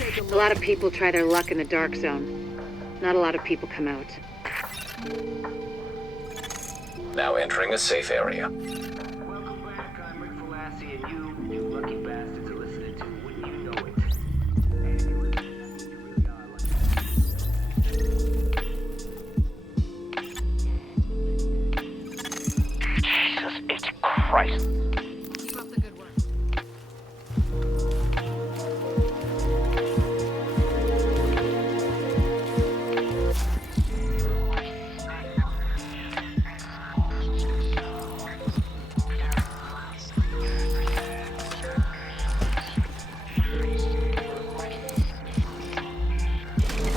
A lot of people try their luck in the dark zone. Not a lot of people come out. Now entering a safe area. Welcome back, I'm Rick Velassi, and you lucky bastards are listening to Wouldn't You Know It. And you really are lucky. Jesus H. Christ. Keep up the good work.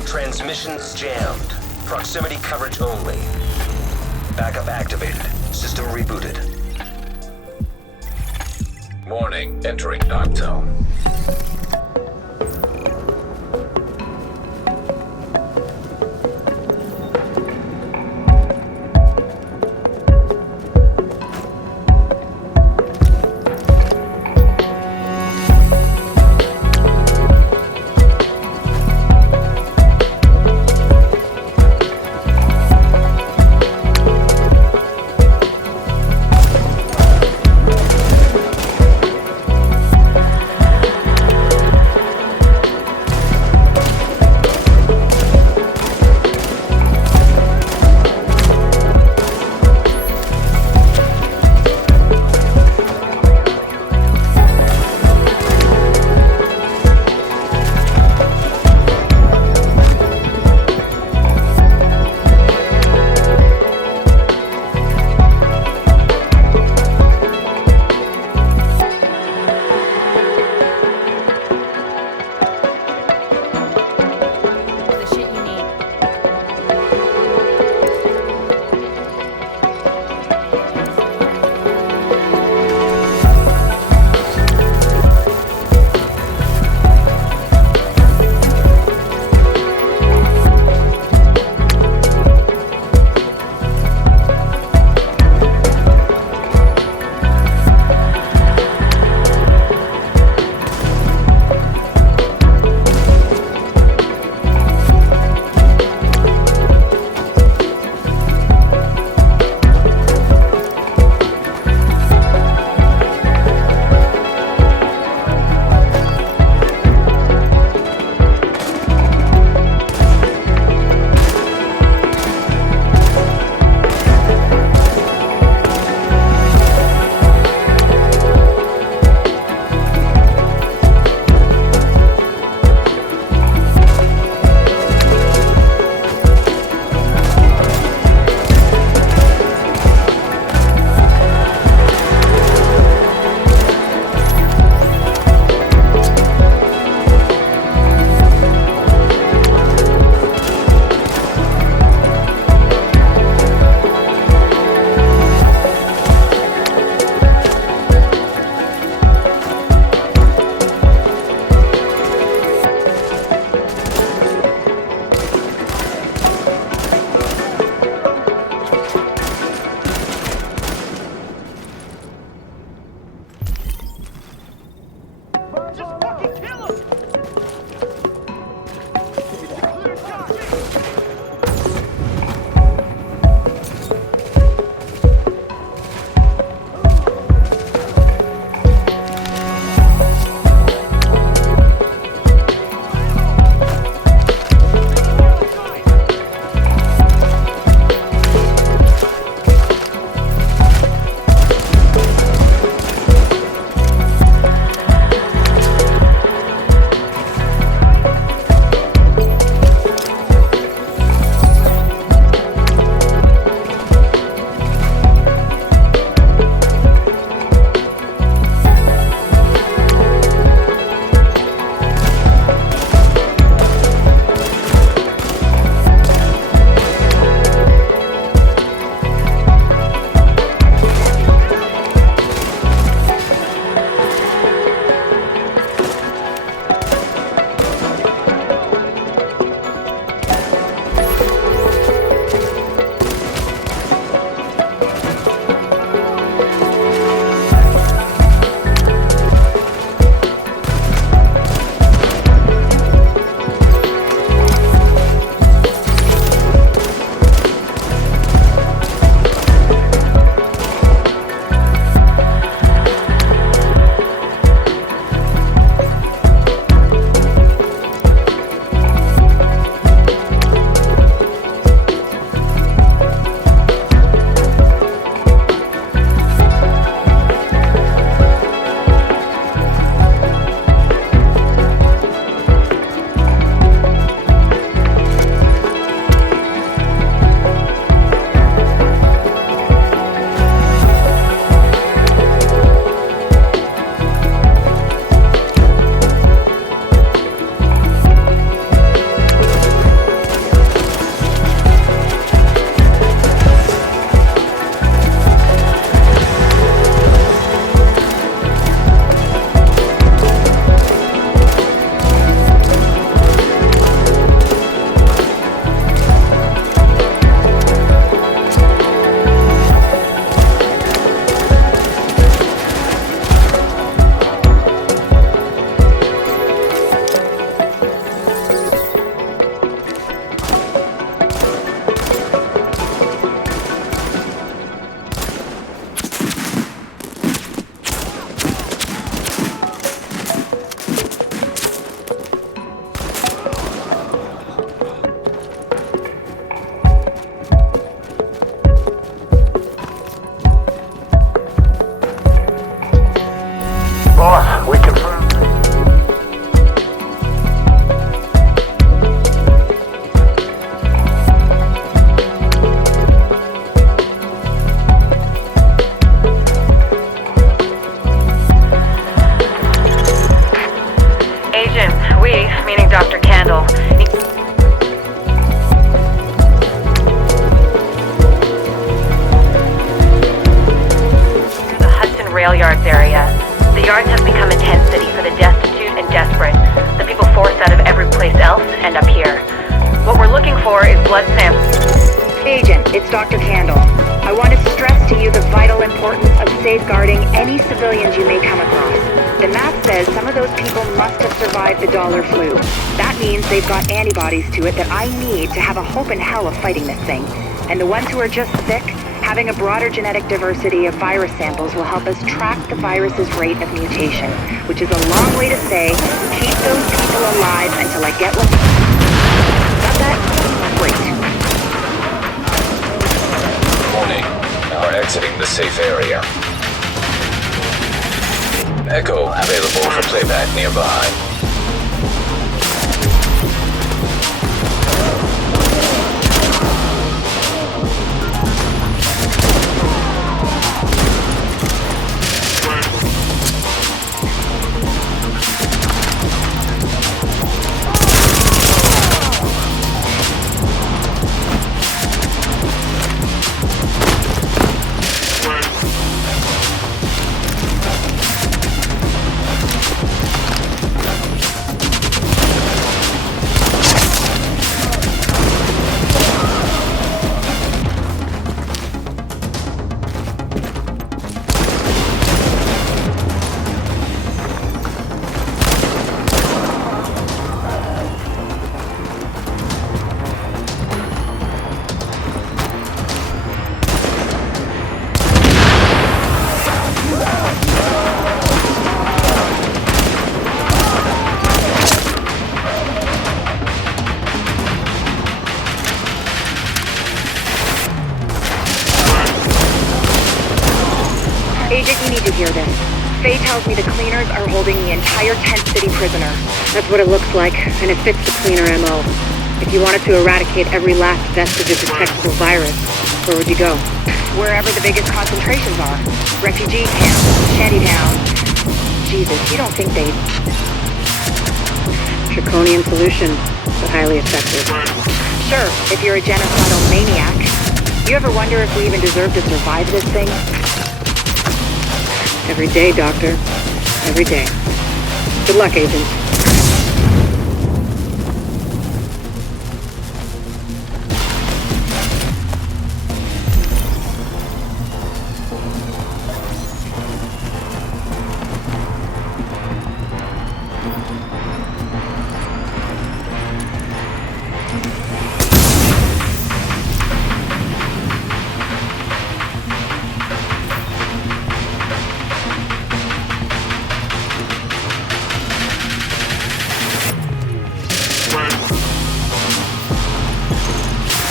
Transmissions jammed. Proximity coverage only. Backup activated. System rebooted. Warning, entering dark zone. core is blood sample. Agent, it's Dr. Candle. I want to stress to you the vital importance of safeguarding any civilians you may come across. The map says some of those people must have survived the dollar flu. That means they've got antibodies to it that I need to have a hope in hell of fighting this thing. And the ones who are just sick, having a broader genetic diversity of virus samples will help us track the virus's rate of mutation, which is a long way to say, keep those people alive until I get what... Got that? Great. Warning. Now we're exiting the safe area. Echo available for playback nearby. Agent, you need to hear this. Faye tells me the cleaners are holding the entire Tent City prisoner. That's what it looks like, and it fits the cleaner MO. If you wanted to eradicate every last vestige of detectable virus, where would you go? Wherever the biggest concentrations are. Refugee camps, shantytowns. Jesus, you don't think they'd... Draconian solution, but highly effective. Sure, if you're a genocidal maniac. You ever wonder if we even deserve to survive this thing? Every day, Doctor. Every day. Good luck, Agent.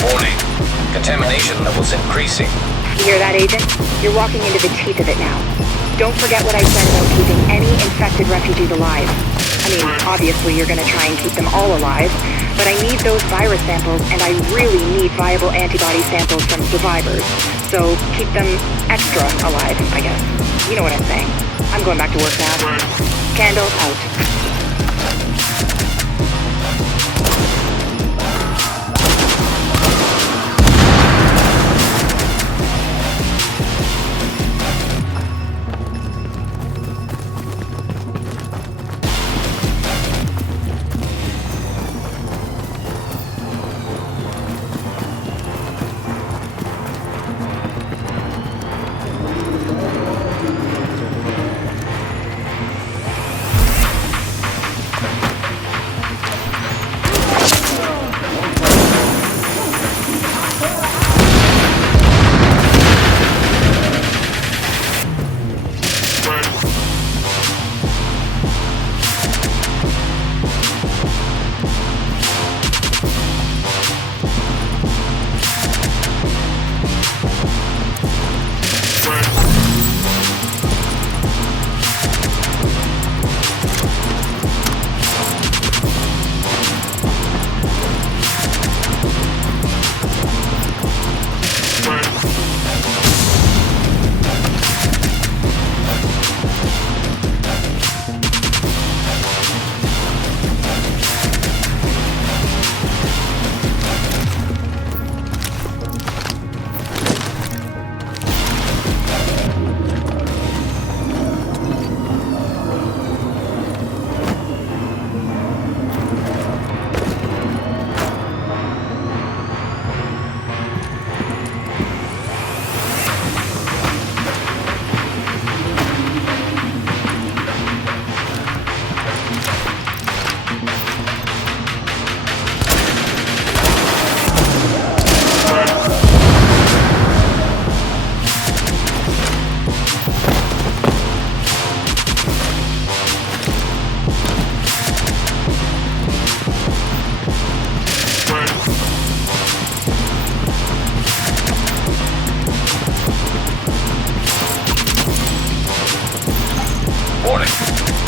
Warning. Contamination levels increasing. You hear that, Agent? You're walking into the teeth of it now. Don't forget what I said about keeping any infected refugees alive. I mean, obviously you're gonna try and keep them all alive, but I need those virus samples, and I really need viable antibody samples from survivors. So keep them extra alive, I guess. You know what I'm saying. I'm going back to work now. Candle out.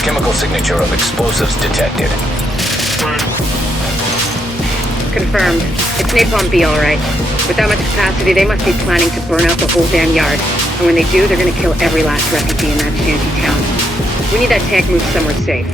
Chemical signature of explosives detected. Confirmed. It's Napalm B, all right. With that much capacity, they must be planning to burn out the whole damn yard. And when they do, they're gonna kill every last refugee in that shanty town. We need that tank moved somewhere safe.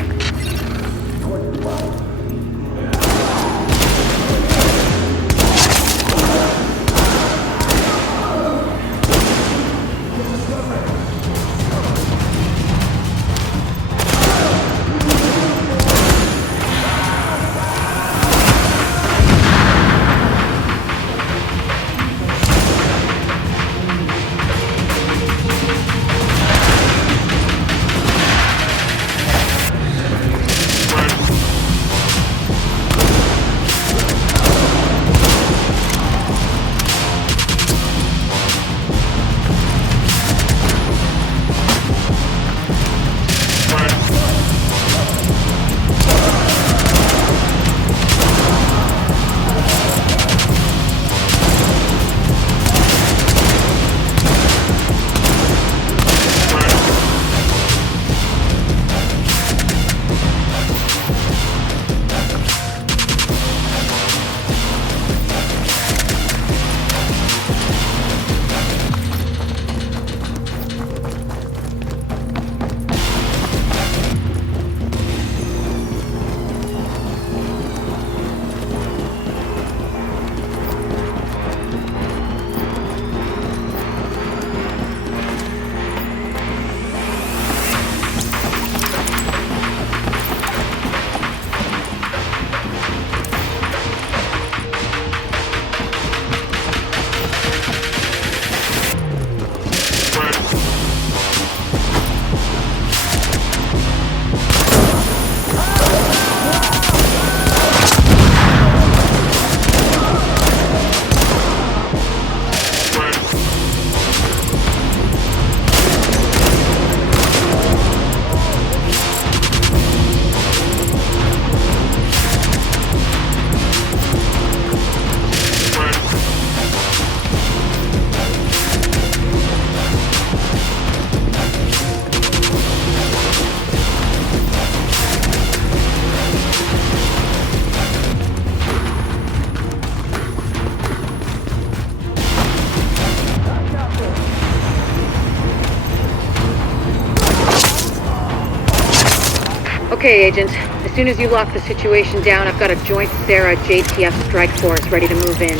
Okay, Agent. As soon as you lock the situation down, I've got a joint Sarah JTF strike force ready to move in.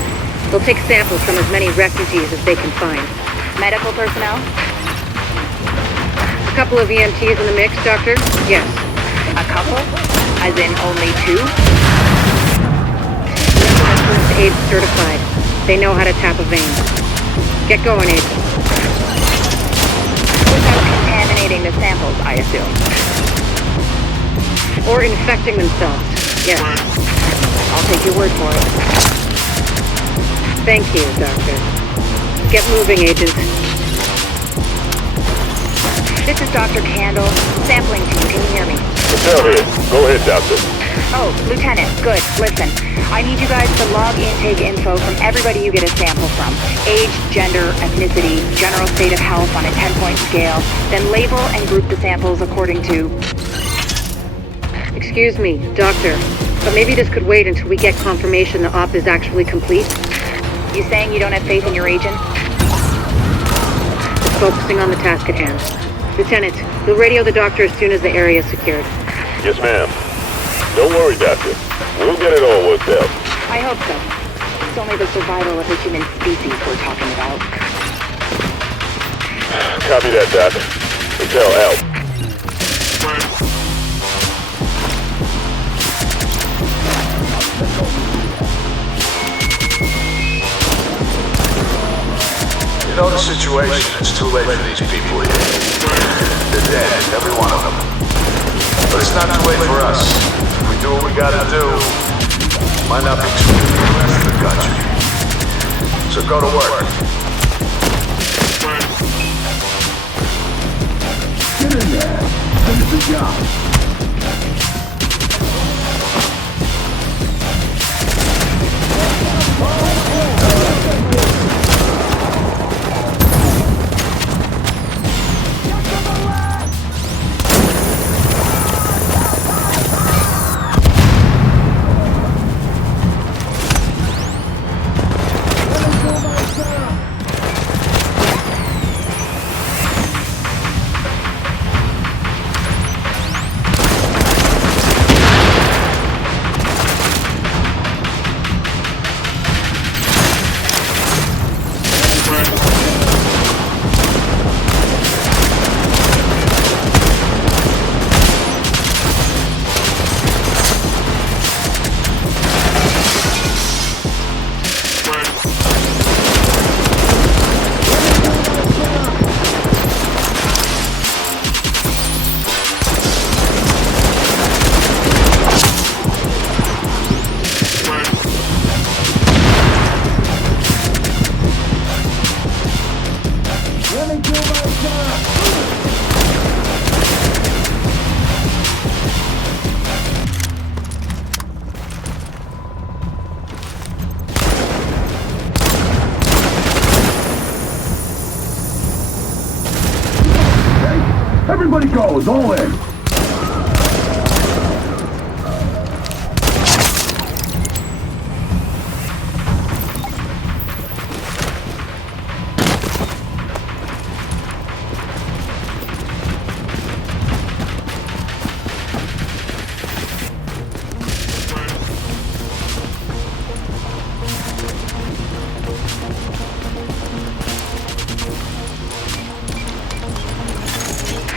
They'll take samples from as many refugees as they can find. Medical personnel? A couple of EMTs in the mix, Doctor? Yes. A couple? As in only two? First aid certified. They know how to tap a vein. Get going, Agent. Without contaminating the samples, I assume. Or infecting themselves. Yes. I'll take your word for it. Thank you, Doctor. Get moving, Agent. This is Dr. Candle. Sampling team, can you hear me? Patel here. Go ahead, Doctor. Oh, Lieutenant, good. Listen, I need you guys to log intake info from everybody you get a sample from. Age, gender, ethnicity, general state of health on a 10-point scale. Then label and group the samples according to... Excuse me, Doctor, but maybe this could wait until we get confirmation the op is actually complete. You saying you don't have faith in your agent? Just focusing on the task at hand. Lieutenant, we'll radio the doctor as soon as the area is secured. Yes, ma'am. Don't worry, Doctor. We'll get it all worked out. I hope so. It's only the survival of the human species we're talking about. Copy that, Doc. Patel out. You know the situation. It's too late for these people here. They're dead, every one of them. But it's not too late for us. If we do what we gotta do, might not be too late for the rest of the country. So go to work. Get in there. Finish the job. Everybody goes, all in.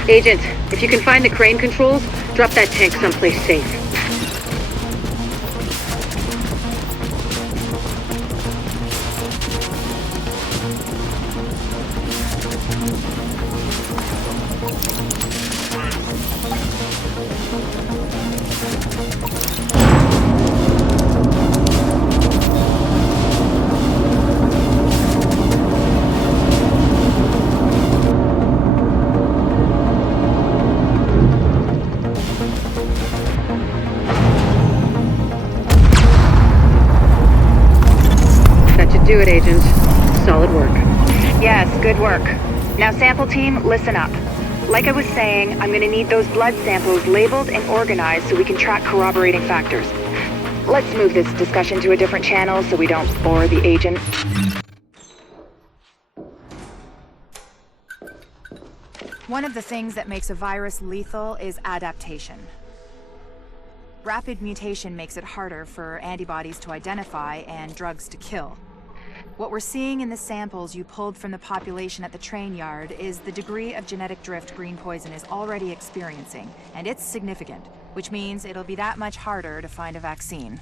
Agent, if you can find the crane controls, drop that tank someplace safe. Do it, Agent. Solid work. Yes, good work. Now sample team, listen up. Like I was saying, I'm gonna need those blood samples labeled and organized so we can track corroborating factors. Let's move this discussion to a different channel so we don't bore the agent. One of the things that makes a virus lethal is adaptation. Rapid mutation makes it harder for antibodies to identify and drugs to kill. What we're seeing in the samples you pulled from the population at the train yard is the degree of genetic drift green poison is already experiencing, and it's significant, which means it'll be that much harder to find a vaccine.